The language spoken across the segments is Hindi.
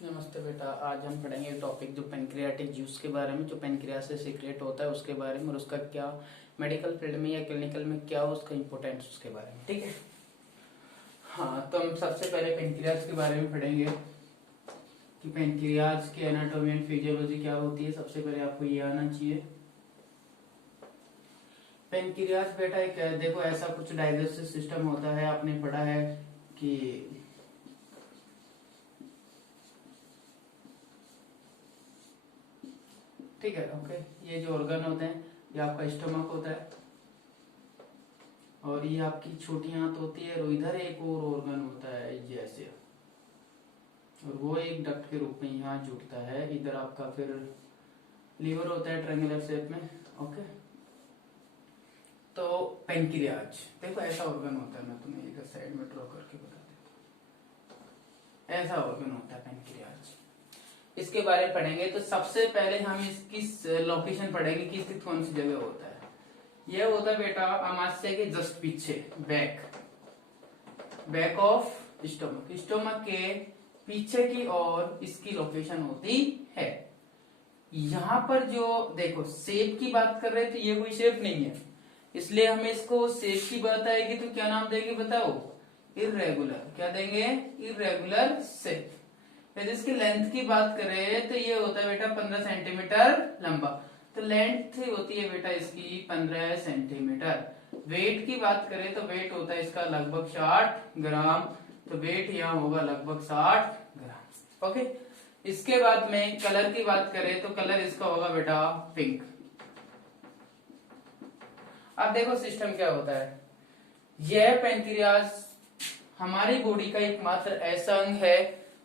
नमस्ते बेटा, आज हम पढ़ेंगे टॉपिक जो पेनक्रियाटिक जूस के बारे में, जो पेनक्रियास से सीक्रेट होता है उसके बारे में और उसका क्या मेडिकल फील्ड में या क्लिनिकल में क्या उसका इम्पोर्टेंस उसके बारे में। ठीक है। हाँ, तो हम सबसे पहले पेनक्रियास के बारे में पढ़ेंगे कि पेनक्रियास की एनाटॉमी एंड फिजियोलॉजी क्या होती है। सबसे पहले आपको ये आना चाहिए। पेनक्रियास बेटा एक देखो ऐसा कुछ डाइजेस्टिव सिस्टम होता है, आपने पढ़ा है कि ठीक है। ओके, ये जो ऑर्गन होते हैं ये आपका स्टमक होता है और ये आपकी छोटी आंत होती है और इधर एक और ऑर्गन होता है जैसे, और वो एक डक्ट के रूप में यहाँ जुड़ता है। इधर आपका फिर लीवर होता है ट्रायंगुलर शेप में। ओके, तो पेनक्रियाज देखो ऐसा ऑर्गन होता है, मैं तुम्हें इधर साइड में ड्रॉ करके बता देता हूँ। ऐसा ऑर्गन होता है पेनक्रियाज, इसके बारे में पढ़ेंगे। तो सबसे पहले हम इसकी लोकेशन पढ़ेंगे कि इसकी कौन सी जगह होता है। यह होता है बेटा अमाशय के जस्ट पीछे, बैक ऑफ स्टोमक, स्टोमक के पीछे की ओर इसकी लोकेशन होती है। यहाँ पर जो देखो शेप की बात कर रहे हैं तो ये कोई शेप नहीं है, इसलिए हमें इसको शेप की बात आएगी तो क्या नाम देंगे बताओ? इर्रेगुलर। क्या देंगे? Irregular shape. यदि इसकी लेंथ की बात करें तो ये होता है बेटा 15 सेंटीमीटर लंबा। तो लेंथ होती है बेटा इसकी 15 सेंटीमीटर। वेट की बात करें तो वेट होता है इसका लगभग 60 ग्राम। तो वेट यहाँ होगा लगभग 60 ग्राम। ओके, इसके बाद में कलर की बात करें तो कलर इसका होगा बेटा पिंक। अब देखो सिस्टम क्या होता है। यह पेनक्रियास हमारी बॉडी का एकमात्र ऐसा अंग है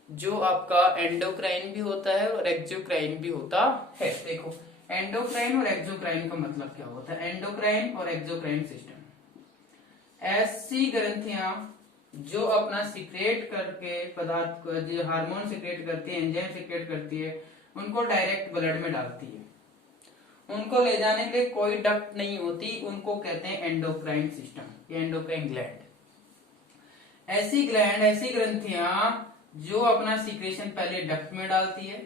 जो आपका एंडोक्राइन भी होता है और एक्सोक्राइन भी होता है। देखो एंडोक्राइन और एक्सोक्राइन का मतलब क्या होता है? एंडोक्राइन और एक्सोक्राइन सिस्टम ऐसी ग्रंथियां जो अपना सीक्रेट करके पदार्थ जो हार्मोन सीक्रेट करती है, एंजाइम सीक्रेट करती है, उनको डायरेक्ट ब्लड में डालती है। उनको ले जाने के लिए कोई डक्ट नहीं होती, उनको कहते हैं एंडोक्राइन सिस्टम, एंडोक्राइन ग्लैंड। ऐसी ग्लैंड, ऐसी ग्रंथियां जो अपना सीक्रेशन पहले डक्ट में डालती है,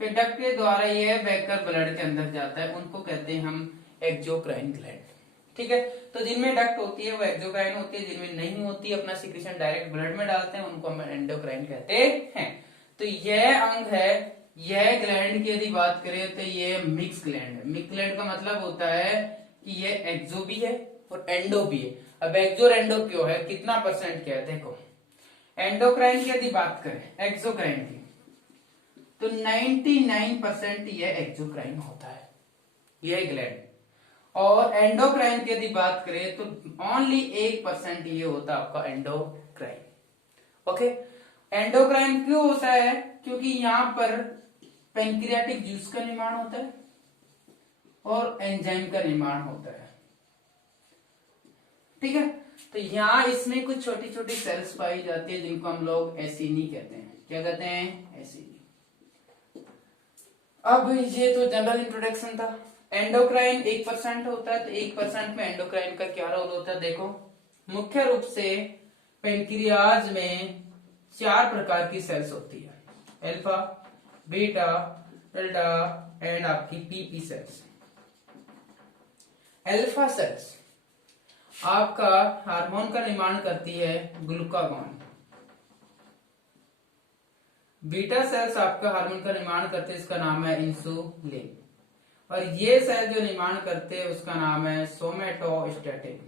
फिर डक्ट के द्वारा यह बहकर ब्लड के अंदर जाता है, उनको कहते हैं हम एक्सोक्राइन ग्लैंड। ठीक है, तो जिनमें डक्ट होती है वो एक्सोक्राइन होती है, जिनमें नहीं होती अपना सीक्रेशन डायरेक्ट ब्लड में डालते हैं, उनको हम एंडोक्राइन कहते हैं। तो यह अंग है, यह ग्लैंड की यदि बात करें तो ये मिक्स ग्लैंड है। मिक्स ग्लैंड का मतलब होता है कि ये एक्सो भी है और एंडो भी है। अब एक्सो और एंडो क्यों है, कितना परसेंट क्या है? देखो एंडोक्राइन की यदि बात करें एक्सोक्राइन की तो 99% यह एक्सोक्राइन होता है, यह ग्लैंड। और एंडोक्राइन की यदि बात करें तो ओनली 1% ये होता है आपका एंडोक्राइन। ओके, एंडोक्राइन क्यों होता है? क्योंकि यहां पर पेनक्रियाटिक जूस का निर्माण होता है और एंजाइम का निर्माण होता है। ठीक है, तो यहाँ इसमें कुछ छोटी छोटी सेल्स पाई जाती है जिनको हम लोग एसिनी कहते हैं। क्या कहते हैं? एसिनी। अब ये तो जनरल इंट्रोडक्शन था। एंडोक्राइन 1% होता है, तो 1% में एंडोक्राइन का क्या रोल होता है? देखो मुख्य रूप से पेनक्रियाज में 4 प्रकार की सेल्स होती है, अल्फा, बीटा, डेल्टा एंड आपकी पीपी सेल्स। अल्फा सेल्स आपका हार्मोन का निर्माण करती है ग्लूकागॉन। बीटा सेल्स आपका हार्मोन का निर्माण करते हैं, इसका नाम है इंसुलिन। और ये सेल जो निर्माण करते हैं उसका नाम है सोमेटोस्टेटिन।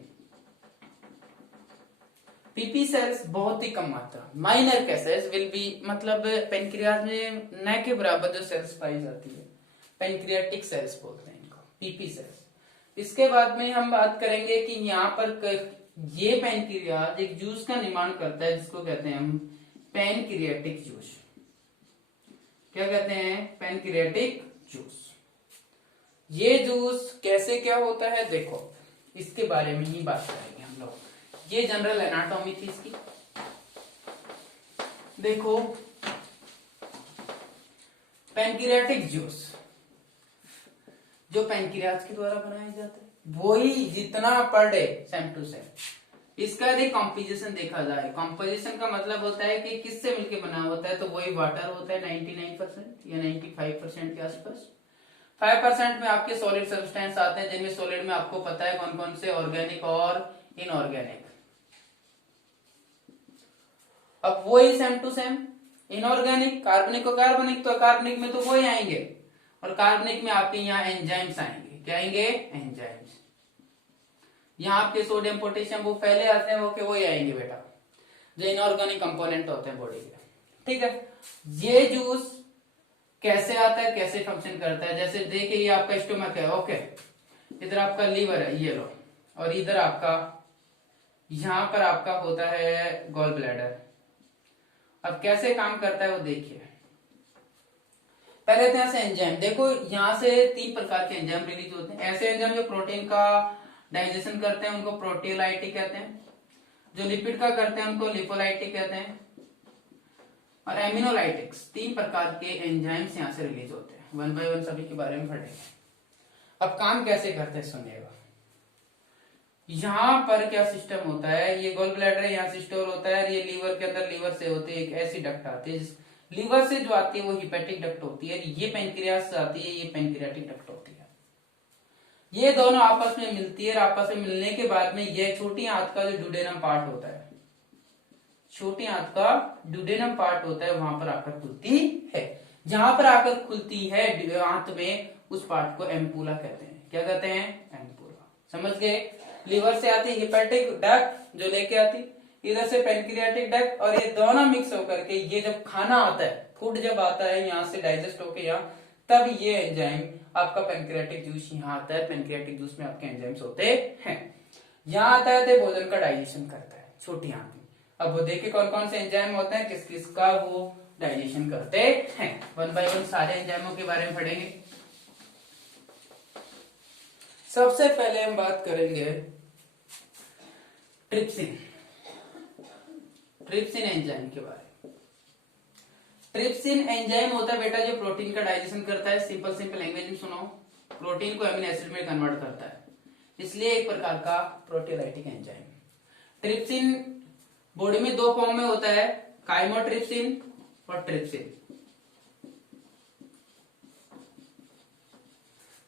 पीपी सेल्स बहुत ही कम मात्रा, माइनर केसेस विल बी, मतलब पेनक्रियाज में न के बराबर जो सेल्स पाई जाती है, पेनक्रियाटिक सेल्स बोलते हैं इनको, पीपी सेल्स। इसके बाद में हम बात करेंगे कि यहाँ पर ये पेनक्रियाज एक जूस का निर्माण करता है जिसको कहते हैं हम पेनक्रियाटिक जूस। क्या कहते हैं? Pancreatic juice. ये जूस कैसे क्या होता है देखो, इसके बारे में ही बात करेंगे हम लोग। ये जनरल एनाटॉमी थी इसकी। देखो पेनक्रियाटिक जूस जो पेनक्रियाज के द्वारा बनाया जाता है वही जितना per day same to same इसका यदि कॉम्पोजिशन देखा जाए, कॉम्पोजिशन का मतलब होता है कि किससे मिलके बना होता है, तो वही वाटर होता है 99% या 95% के आसपास। 5% में आपके सॉलिड सब्सटेंस आते हैं, जिनमें सॉलिड में आपको पता है कौन कौन से, ऑर्गेनिक और इनऑर्गेनिक। अब वही सेम टू सेम इनऑर्गेनिक, कार्बनिक और कार्बनिक, तो कार्बनिक में तो वही आएंगे, और कार्बनिक में आपके यहाँ एंजाइम्स आएंगे। क्या आएंगे? एंजाइम्स। यहाँ आपके सोडियम पोटेशियम वो पहले आते हैं, वो के वही आएंगे बेटा, जो इनऑर्गेनिक कंपोनेंट होते हैं बॉडी के। ठीक है, ये जूस कैसे आता है, कैसे फंक्शन करता है, जैसे देखिए ये आपका स्टोमक है, ओके, इधर आपका लीवर है, ये लो, और इधर आपका, यहां पर आपका होता है गॉल ब्लैडर। अब कैसे काम करता है वो देखिए। पहले तो यहां से एंजाइम देखो, यहां से 3 प्रकार के एंजाइम रिलीज होते हैं। ऐसे एंजाइम जो प्रोटीन का डाइजेशन करते हैं उनको प्रोटीयोलाइटिक कहते हैं, जो लिपिड का करते हैं उनको लिपोलाइटिक कहते हैं, और एमिनोलाइटिक्स। 3 प्रकार के एंजाइम्स यहां से रिलीज होते हैं। वन बाय वन सभी के बारे में पढ़ेंगे। अब काम कैसे करते हैं सुनिएगा। यहाँ पर क्या सिस्टम होता है, ये गोल ब्लैडर है, यहाँ से स्टोर होता है, ये लीवर के अंदर, लीवर से होती है एक ऐसी डक्ट आती है, लीवर से जो आती है वो हिपेटिक डक्ट होती है, ये पेनक्रियास से आती है, ये पेनक्रियाटिक डक्ट होती है। ये दोनों आपस में मिलती है, और आपस में मिलने के बाद में ये छोटी आंत का जो ड्यूडेनम पार्ट होता है, छोटी आंत का ड्यूडेनम पार्ट होता है, वहां पर आकर खुलती है। जहां पर आकर खुलती है आंत में, उस पार्ट को एम्पूला कहते हैं। क्या कहते हैं? एम्पूला। समझ गए? लीवर से आती हिपेटिक डक्ट जो लेके आती, इधर से पेनक्रियाटिक डक्ट, और ये दोनों मिक्स होकर के ये जब खाना आता है, फूड जब आता है यहाँ से डाइजेस्ट होके यहाँ, तब ये एंजाइम आपका पेनक्रियाटिक जूस यहाँ आता है। पेनक्रियाटिक जूस में आपके एंजाइम्स होते हैं, यहाँ आता है तो भोजन का डाइजेशन करता है छोटी आंत में। अब वो देखिए कौन कौन से एंजाइम होते हैं, किस किस का वो डाइजेशन करते हैं। वन बाय वन सारे एंजाइमों के बारे में पढ़ेंगे। सबसे पहले हम बात करेंगे ट्रिप्सिन, ट्रिप्सिन एंजाइम के बारे में। ट्रिप्सिन एंजाइम होता है बेटा जो प्रोटीन का डाइजेशन करता है। सिंपल सिंपल लैंग्वेज में सुनो, प्रोटीन को अमीनो एसिड में कन्वर्ट करता है, इसलिए एक प्रकार का प्रोटीयोलाइटिक एंजाइम। ट्रिप्सिन बॉडी में 2 फॉर्म में होता है, काइमोट्रिप्सिन और ट्रिप्सिन।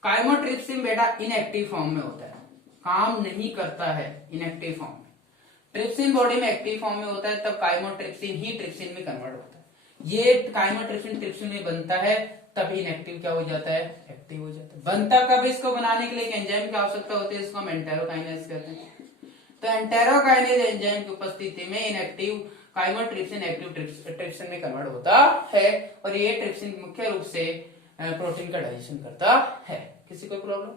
काइमोट्रिप्सिन बेटा इनएक्टिव फॉर्म में होता है, काम नहीं करता है इनएक्टिव फॉर्म में। ट्रिप्सिन बॉडी में एक्टिव फॉर्म में होता है, तब काइमोट्रिप्सिन ही ट्रिप्सिन में कन्वर्ट होता है। ये काइमोट्रिप्सिन ट्रिप्सिन में बनता है, तब इनएक्टिव क्या हो जाता है? एक्टिव हो जाता है। बनता कब? इसको बनाने के लिए एक एंजाइम की आवश्यकता होती है, इसको हम एंटेरोकाइनेज कहते हैं। तो एंटेरोकाइनेज एंजाइम की उपस्थिति में इनएक्टिव काइमोट्रिप्सिन एक्टिव ट्रिप्सिन में कन्वर्ट होता है, और ये ट्रिप्सिन मुख्य रूप से प्रोटीन का डाइजेशन करता है। किसी को प्रॉब्लम?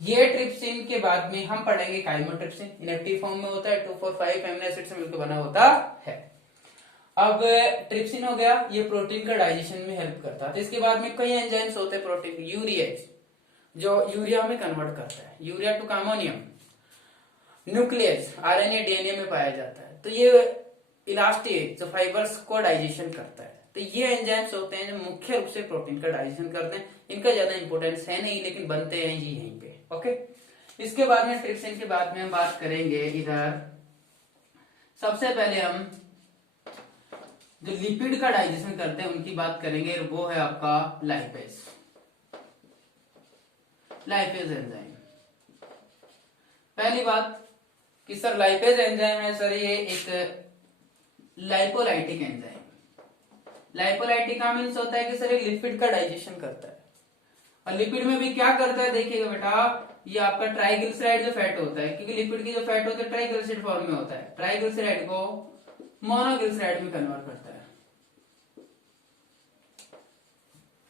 ये ट्रिप्सिन के बाद में हम पढ़ेंगे काइमोट्रिप्सिन, इनएक्टिव फॉर्म में होता है, 2,4,5 अमीनो एसिड से मिलकर बना होता है। अब ट्रिप्सिन हो गया, ये प्रोटीन का डाइजेशन में हेल्प करता है। तो इसके बाद में कई एंजाइम्स होते हैं प्रोटीन, यूरिएज जो यूरिया में कन्वर्ट करता है, urea to ammonium. Nucleus RNA DNA में पाया जाता है, तो ये इलास्टेज जो फाइबर्स को डाइजेशन करता है। तो ये एंजाइम्स होते हैं जो मुख्य रूप से प्रोटीन का डाइजेशन करते हैं। इनका ज्यादा इंपोर्टेंस है नहीं, लेकिन बनते हैं ये यहीं पे। ओके, इसके बाद में ट्रिप्सिन के बाद में हम बात करेंगे इधर। सबसे पहले हम जो लिपिड का डाइजेशन करते हैं उनकी बात करेंगे, वो है आपका लाइपेज, लाइपेज एंजाइम। पहली बात कि सर लाइपेज एंजाइम है सर, ये एक लाइपोलाइटिक एंजाइम। लाइपोलाइटिक का मीन्स होता है कि सर ये लिपिड का डाइजेशन करता है। और लिपिड में भी क्या करता है देखिएगा बेटा, ये आपका ट्राइग्लिसराइड जो फैट होता है, क्योंकि लिपिड की जो फैट होता है ट्राइग्लिसराइड फॉर्म में होता है, ट्राइग्लिसराइड को मोनोग्लिसराइड में कन्वर्ट करता है।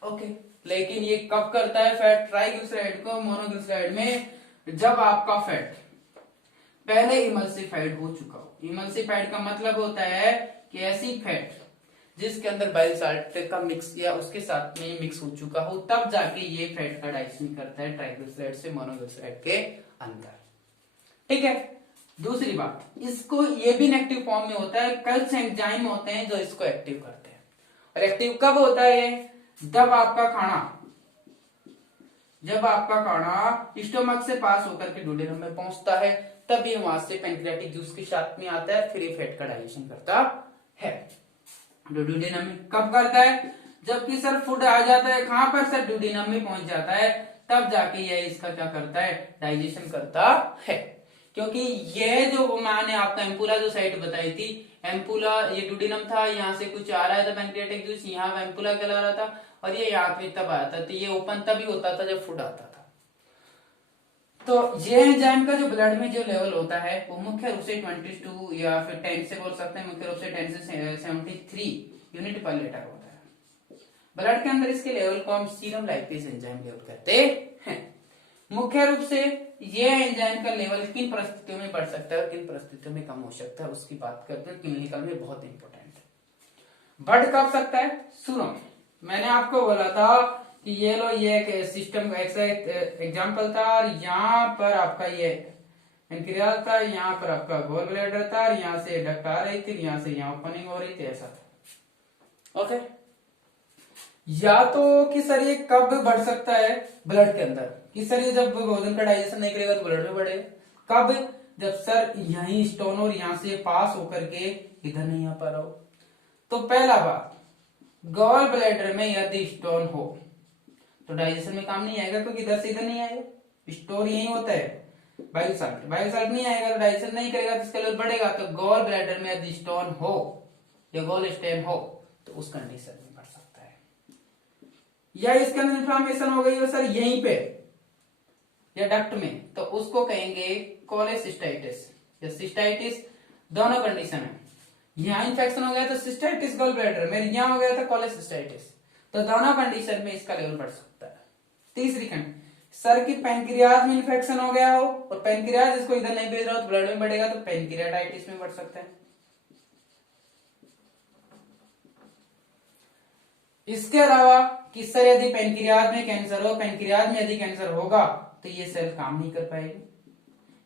ओके, लेकिन ये कब करता है फैट ट्राइग्लिसराइड को मोनोग्लिसराइड में? जब आपका फैट पहले इमल्सिफाइड हो चुका हो। इमल्सिफाइड का मतलब होता है कि ऐसी फैट जिसके अंदर बाइल साल्ट का मिक्स या उसके साथ में मिक्स हो चुका हो, तब जाके ये फैट का डाइजेशन करता है ट्राइग्लिसराइड से मोनोग्लिसराइड के अंदर। ठीक है, दूसरी बात, इसको ये भी इनएक्टिव फॉर्म में होता है। कई एंजाइम होते हैं जो इसको एक्टिव करते हैं। और एक्टिव कब होता है? जब आपका खाना स्टोमक से पास होकर के डुओडेनम में पहुंचता है, तब ये वहां से पेनक्रियाटिक जूस के साथ में आता है, फिर ये फैट का डाइजेशन करता है। ड्यूडेनम में कब करता है? जबकि सर फूड आ जाता है कहां पर सर? ड्यूडेनम में पहुंच जाता है, तब जाके ये इसका क्या करता है? डाइजेशन करता है। क्योंकि ये जो मैंने आपका एम्पुला जो साइड बताई थी, एम्पुला ये ड्यूडेनम था, यहाँ से कुछ आ रहा था पेनक्रियाटिक जूस, यहाँ एम्पुला कहला रहा था, और ये यहाँ पे तब आया था। तो ये ओपन तभी होता था जब फूड आता था। तो ये एंजाइम का जो ब्लड में जो लेवल होता है वो मुख्य रूप से 22 या फिर 10 से बोल सकते हैं, मुख्य रूप से 10 से 73 यूनिट पर लीटर होता है। ब्लड के अंदर इसके लेवल को हम सीरम लाइपेज एंजाइम लेवल कहते हैं। मुख्य रूप से ये एंजाइम का लेवल किन परिस्थितियों में बढ़ सकता है और किन परिस्थितियों में कम हो सकता है उसकी बात करते हैं, क्लिनिकल में बहुत इंपॉर्टेंट है। बढ़ कब सकता है? शुरू में मैंने आपको बोला था कि ये लो, ये एक सिस्टम का एग्जाम्पल था, और यहाँ पर आपका ये पेनक्रियास था, यहाँ पर आपका गॉल ब्लैडर था, और यहाँ से डक्ट आ रही थी, यहाँ से यहाँ ओपनिंग हो रही थी, ऐसा था। ओके, या तो कि सर ये कब बढ़ सकता है ब्लड के अंदर? कि सर ये जब भोजन का डाइजेशन नहीं करेगा तो ब्लड में बढ़ेगा। कब? जब सर यही स्टोन और यहाँ से पास होकर के इधर नहीं आ पा रहा हो। तो पहला बात, गॉल ब्लैडर में यदि स्टोन हो तो डाइजेशन में काम नहीं आएगा, क्योंकि इधर से इधर नहीं आएगा, स्टोर यही होता है। बाइल साल्ट नहीं आएगा तो डाइजेशन नहीं करेगा, तो इसका लेवल बढ़ेगा। तो गॉल ब्लैडर में यदि स्टोन हो या गॉल स्टेन हो तो उस कंडीशन में बढ़ सकता है। या इसके अंदर इन्फ्लामेशन हो गई हो सर यहीं पे या डक्ट में, तो उसको कहेंगे कोलेसिस्टाइटिस या सिस्टाइटिस, दोनों कंडीशन है। यहाँ इन्फेक्शन हो गया तो सिस्टाइटिस गॉल ब्लैडर में, यहाँ हो गया था कोलेसिस्टाइटिस, तो दोनों कंडीशन में इसका लेवल बढ़ सकता है। तीसरी कंडीशन, सर की पेनक्रियाज में इन्फेक्शन हो गया हो और पेनक्रियाज इसको इधर नहीं भेज रहा हो तो ब्लड में बढ़ेगा, तो पेनक्रियाटाइटिस में बढ़ सकता है। इसके अलावा कि सर यदि पेनक्रियाज में कैंसर हो, पेनक्रियाज में यदि कैंसर होगा तो ये सेल काम नहीं कर पाएगी,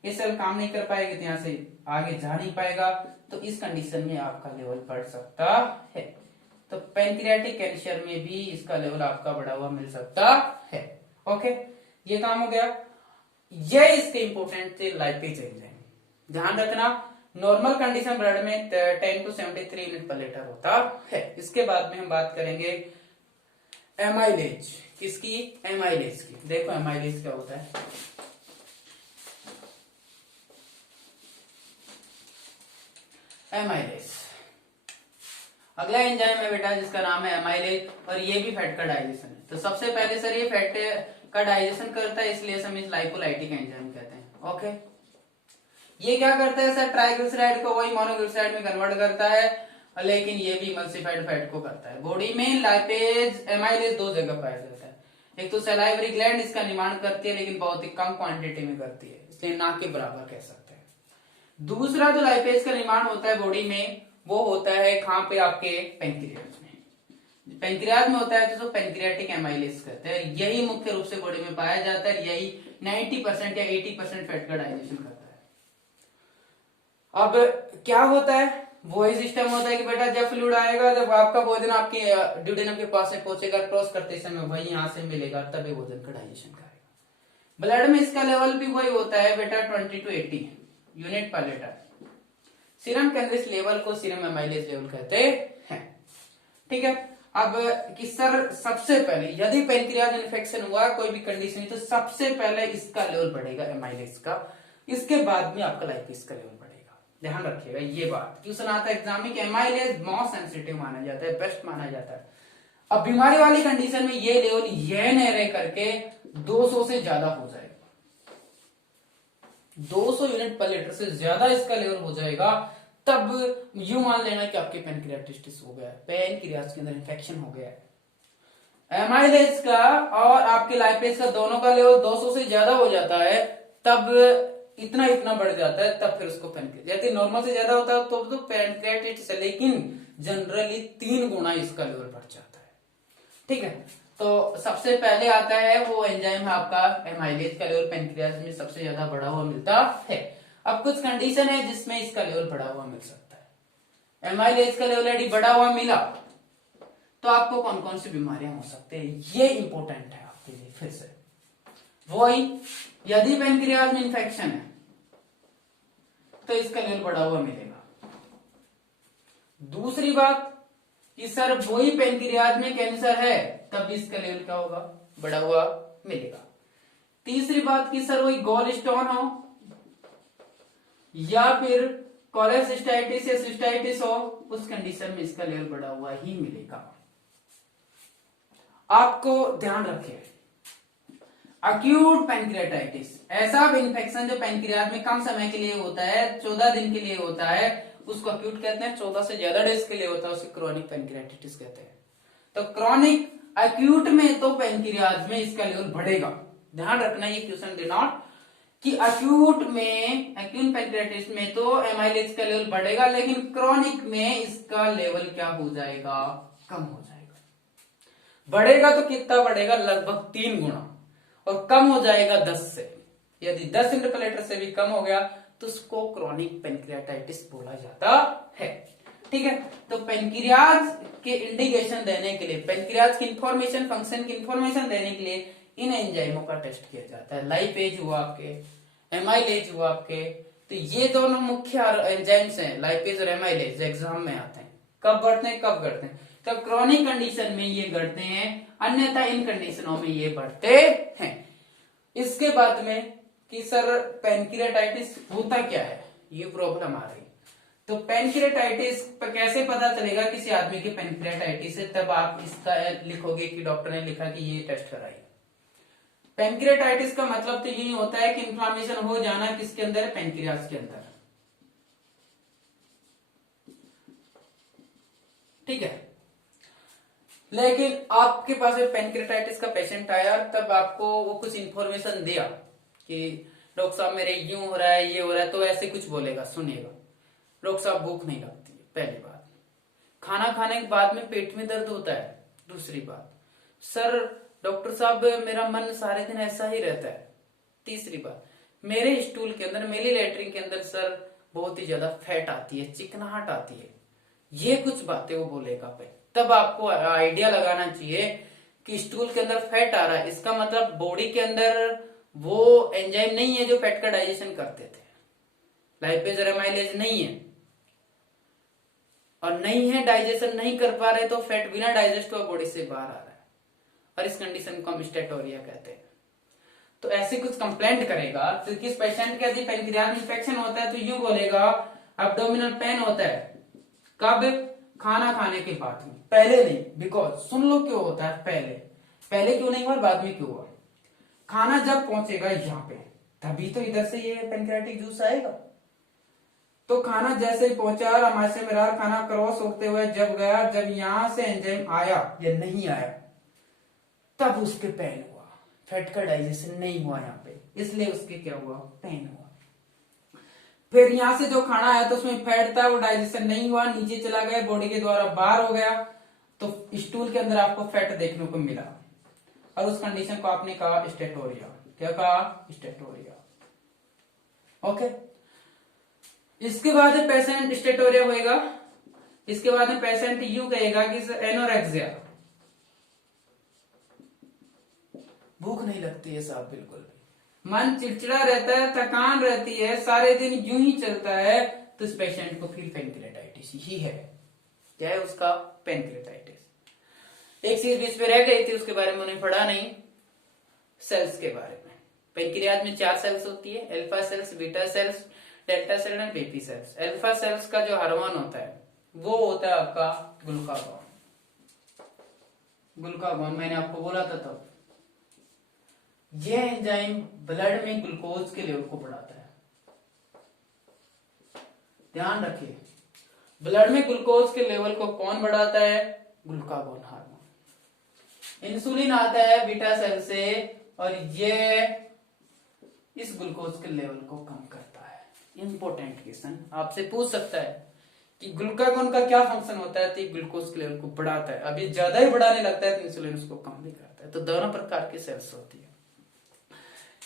ये सेल काम नहीं कर पाएगी तो यहाँ से आगे जा नहीं पाएगा, तो इस कंडीशन में आपका लेवल बढ़ सकता है। तो पेनक्रियाटिक कैंसर में भी इसका लेवल आपका बढ़ा हुआ मिल सकता है। ओके, ये काम हो गया। ये इसके इंपोर्टेंट थे लाइपेज एंजाइम। ध्यान रखना, नॉर्मल कंडीशन ब्लड में 10 to 73 यूनिट पर लीटर होता है। इसके बाद में हम बात करेंगे एमाइलेज। किसकी? एमाइलेज की। देखो एमाइलेज क्या होता है। एमाइलेज अगला एंजाइम है बेटा जिसका नाम है एमाइलेज, और ये भी फैट का डाइजेशन है। तो सबसे पहले सर ये फैट का डाइजेशन करता है, इसलिए हम इस लाइपोलाइटिक एंजाइम कहते हैं। ओके, ये क्या करता है सर? ट्राइग्लिसराइड को वही मोनोग्लिसराइड में कन्वर्ट करता है, लेकिन ये भी इमल्सिफाइड फैट को करता है। बॉडी में लाइपेज एमाइलेज दो जगह पाया जाता है। एक तो सलाइवरी ग्लैंड इसका निर्माण करती है, लेकिन बहुत ही कम क्वांटिटी में करती है, इसलिए ना के बराबर कह सकते हैं। दूसरा जो लाइपेज का निर्माण होता है बॉडी में, वो होता है कहां पे? आपके पेनक्रियाज में। पेनक्रियाज में होता है तो पेनक्रियाटिक एमाइलेज कहते हैं। यही मुख्य रूप से बॉडी में पाया जाता है, यही 90% या 80% फैट का डाइजेशन करता है। अब क्या होता है? वही सिस्टम होता है कि बेटा जब फ्लूइड आएगा, जब आपका भोजन आपके ड्यूडेनम के पास में पहुंचेगा, क्रॉस करते समय वही यहां से मिलेगा, तभी भोजन का डाइजेशन करेगा। ब्लड में इसका लेवल भी वही होता है बेटा 20 to 80 यूनिट पर लीटर। सीरम के अंदर इस लेवल को सीरम एमाइलेज लेवल कहते हैं। ठीक है, अब कि सर सबसे पहले यदि पेनक्रियाज इन्फेक्शन हुआ, कोई भी कंडीशन, तो सबसे पहले इसका लेवल बढ़ेगा एमाइलेज का, इसके बाद में आपका लाइपेज का लेवल बढ़ेगा। ध्यान रखिएगा ये बात, क्वेश्चन आता है एग्जाम में कि एमाइलेज मोस्ट सेंसिटिव माना जाता है, बेस्ट माना जाता है। अब बीमारी वाली कंडीशन में ये लेवल ये नहीं रह करके 200 से ज्यादा हो जाएगा, 200 यूनिट पर लीटर से ज्यादा इसका लेवल हो जाएगा, तब यू मान लेना कि आपके पेनक्रियाटिस हो गया, पेनक्रियाज के अंदर इन्फेक्शन हो गया है। एमाइलेज का और आपके लाइपेज का दोनों का लेवल 200 से ज्यादा हो जाता है, तब इतना बढ़ जाता है, तब फिर उसको पेनक्रियाटिस, यदि नॉर्मल से ज्यादा होता है तो पेनक्रियाटिस है, लेकिन जनरली 3 गुना इसका लेवल बढ़ जाता है। ठीक है, तो सबसे पहले आता है वो एंजाइम है आपका एमाइलेज का लेवल पेनक्रियाज में सबसे ज्यादा बढ़ा हुआ मिलता है। अब कुछ कंडीशन है जिसमें इसका लेवल बढ़ा हुआ मिल सकता है। एमाइलेज का लेवल यदि बढ़ा हुआ मिला तो आपको कौन कौन सी बीमारियां हो सकती है, ये इंपॉर्टेंट है आपके लिए। फिर से वही, यदि पेनक्रियाज में इन्फेक्शन है तो इसका लेवल बढ़ा हुआ मिलेगा। दूसरी बात कि सर वही पैंक्रियाज में कैंसर है, तब इसका लेवल क्या होगा, बढ़ा हुआ मिलेगा। तीसरी बात कि सर वही गॉल स्टोन हो या फिर कोलेसिस्टाइटिस या सिस्टाइटिस हो, उस कंडीशन में इसका लेवल बढ़ा हुआ ही मिलेगा। आपको ध्यान रखें, अक्यूट पैंक्रियाटाइटिस ऐसा इन्फेक्शन जो पैंक्रियाज में कम समय के लिए होता है, 14 दिन के लिए होता है, उसको अक्यूट कहते हैं। 14 से ज्यादा डेज के लिए होता है, उसे क्रोनिक पैंक्रियाटाइटिस कहते हैं। तो क्रोनिक अक्यूट में तो पैंक्रियाज में इसका लेवल बढ़ेगा। ध्यान रखना ये क्वेश्चन दे नॉट कि अक्यूट पैंक्रियाटाइटिस में तो एमाइलेज का लेवल बढ़ेगा, लेकिन क्रोनिक में इसका लेवल क्या हो जाएगा, कम हो जाएगा। बढ़ेगा तो कितना बढ़ेगा, लगभग 3 गुना, और कम हो जाएगा 10 से। यदि 10 इंटरपलेटर से भी कम हो गया तो उसको क्रोनिक पैंक्रियाटाइटिस बोला जाता है। ठीक है, तो पैंक्रियाज के इंडिकेशन देने के लिए, पैंक्रियाज की इंफॉर्मेशन, फंक्शन की इंफॉर्मेशन देने के लिए इन एंजाइमों का टेस्ट किया जाता है। लाइपेज हुआ आपके, एमाइलेज हुआ आपके, तो ये दोनों मुख्य एंजाइम्स हैं, लाइपेज और एमाइलेज, एग्जाम में आते हैं। कब बढ़ते हैं, कब घटते हैं, तो क्रोनिक कंडीशन में ये घटते हैं, अन्यथा इन कंडीशनों में ये बढ़ते हैं। इसके बाद में कि सर पैंक्रियाटाइटिस होता क्या है, ये प्रॉब्लम आ रही। तो पैंक्रियाटाइटिस कैसे पता चलेगा किसी आदमी की पैंक्रियाटाइटिस है, तब आप इसका लिखोगे कि डॉक्टर ने लिखा कि ये टेस्ट कराइए। पैंक्रियाटाइटिस का मतलब तो यही होता है कि इंफ्लामेशन हो जाना किसके अंदर, पैंक्रियाज के अंदर। ठीक है, लेकिन आपके पास पैंक्रियाटाइटिस का पेशेंट आया, तब आपको वो कुछ इंफॉर्मेशन दिया कि डॉक्टर साहब मेरे यूं हो रहा है, ये हो रहा है, तो ऐसे कुछ बोलेगा, सुनिएगा। डॉक्टर साहब भूख नहीं लगती है, पहली बात। खाना खाने के बाद में पेट में दर्द होता है, दूसरी बात। सर डॉक्टर साहब मेरा मन सारे दिन ऐसा ही रहता है, तीसरी बात। मेरे स्टूल के अंदर, मेरी लैट्रिन के अंदर सर बहुत ही ज्यादा फैट आती है, चिकनाहट आती है। ये कुछ बातें वो बोलेगा पे, तब आपको आइडिया लगाना चाहिए कि स्टूल के अंदर फैट आ रहा है, इसका मतलब बॉडी के अंदर वो एंजाइम नहीं है जो फैट का डाइजेशन करते थे, लाइपेज और एमाइलेज नहीं है, और नहीं है, डाइजेशन नहीं कर पा रहे, तो फैट बिना डाइजेस्ट हुआ बॉडी से बाहर आ रहा है, और इस कंडीशन को हम स्टेटोरिया कहते हैं। तो ऐसे कुछ कंप्लेंट करेगा, तो किस पेशेंट के यदि पैंक्रियाज इंफेक्शन होता है तो यूं बोलेगा, एब्डोमिनल पेन होता है, कब, खाना खाने के बाद में, पहले नहीं। बिकॉज सुन लो क्यों होता है, पहले क्यों नहीं हुआ, बाद में क्यों हुआ। खाना जब पहुंचेगा यहाँ पे, तभी तो इधर से ये पैंक्रियाटिक जूस आएगा। तो खाना जैसे ही पहुंचा, हमारे से मेरा खाना क्रॉस होते हुए जब गया, जब यहां से एंजाइम आया या नहीं आया, तब उसके पेन हुआ, फैट का डाइजेशन नहीं हुआ यहाँ पे, इसलिए उसके क्या हुआ, पेन हुआ। फिर यहां से जो खाना आया तो उसमें फैट था, वो डाइजेशन नहीं हुआ, नीचे चला गया, बॉडी के द्वारा बाहर हो गया, तो स्टूल के अंदर आपको फैट देखने को मिला, और उस कंडीशन को आपने कहा स्टेटोरिया। क्या कहा, स्टेटोरिया। ओके, इसके बाद पेशेंट स्टेटोरिया होएगा, इसके बाद में पेशेंट यूं कहेगा कि एनोरेक्सिया, भूख नहीं लगती है साहब बिल्कुल भी, मन चिड़चिड़ा रहता है, थकान रहती है, सारे दिन यूं ही चलता है, तो इस पेशेंट को फिर पैंक्रियाटाइटिस ही है। क्या है उसका, पैंक्रियाटाइटिस। एक चीज बीच में रह गई थी, उसके बारे में उन्हें पढ़ा नहीं, सेल्स के बारे में। पैंक्रियाज में 4 सेल्स होती है, alpha cells, beta cells, delta cell and baby cells. Alpha cells का जो हार्मोन होता है वो होता है आपका ग्लूकागॉन। ग्लूकागॉन मैंने आपको बोला था तब। ये एंजाइम ब्लड में ग्लूकोज के लेवल को बढ़ाता है, ध्यान रखिए। ब्लड में ग्लूकोज के लेवल को कौन बढ़ाता है, ग्लूकागॉन हार्मोन। इंसुलिन आता है बीटा सेल से, और ये इस ग्लूकोज के लेवल को कम करता है। इंपॉर्टेंट क्वेश्चन आपसे पूछ सकता है कि ग्लूकागॉन का क्या फंक्शन होता है, तो ग्लूकोज के लेवल को बढ़ाता है, अभी ज्यादा ही बढ़ाने लगता है तो इंसुलिन उसको कम भी करता है। तो दोनों प्रकार की सेल्स होती है।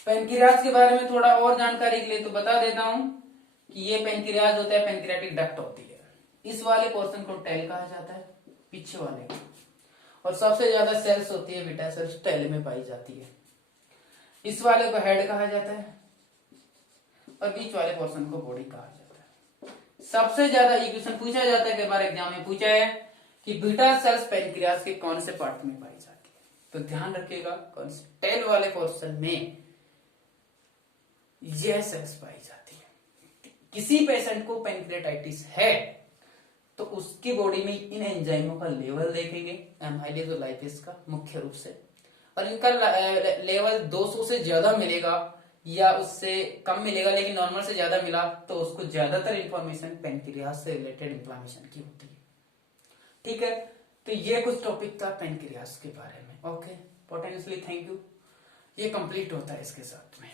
पैंक्रियाज के बारे में थोड़ा और जानकारी के लिए तो बता देता हूं कि ये पैंक्रियाज होता है, पैंक्रियाटिक डक्ट होती है। इस वाले पोर्शन को टेल कहा जाता है, पीछे वाले को, और सबसे ज्यादा सेल्स होती है बीटा सेल्स, टेल में पाई जाती है। इस वाले को हेड कहा जाता है, और बीच वाले पोर्शन को बॉडी कहा जाता है। सबसे ज्यादा ये क्वेश्चन पूछा जाता है, कई बार एग्जाम में पूछा है कि बीटा सेल्स पेनक्रियास के कौन से पार्ट में पाई जाती है, तो ध्यान रखिएगा कौन से टेल वाले पोर्शन में यह सेल्स पाई जाती है। किसी पेशेंट को पेनक्रियाटाइटिस है तो उसकी बॉडी में इन एंजाइमों का लेवल देखेंगे, एमाइलेज और लाइपेज का मुख्य रूप से, और इनका लेवल 200 से ज्यादा मिलेगा या उससे कम मिलेगा, लेकिन नॉर्मल से ज्यादा मिला तो उसको ज्यादातर इंफॉर्मेशन पेनक्रियास से रिलेटेड इंफ्लेमेशन की होती है। ठीक है, तो ये कुछ टॉपिक था पेनक्रियास के बारे में। Okay, potentially thank you. ये कंप्लीट होता है इसके साथ में।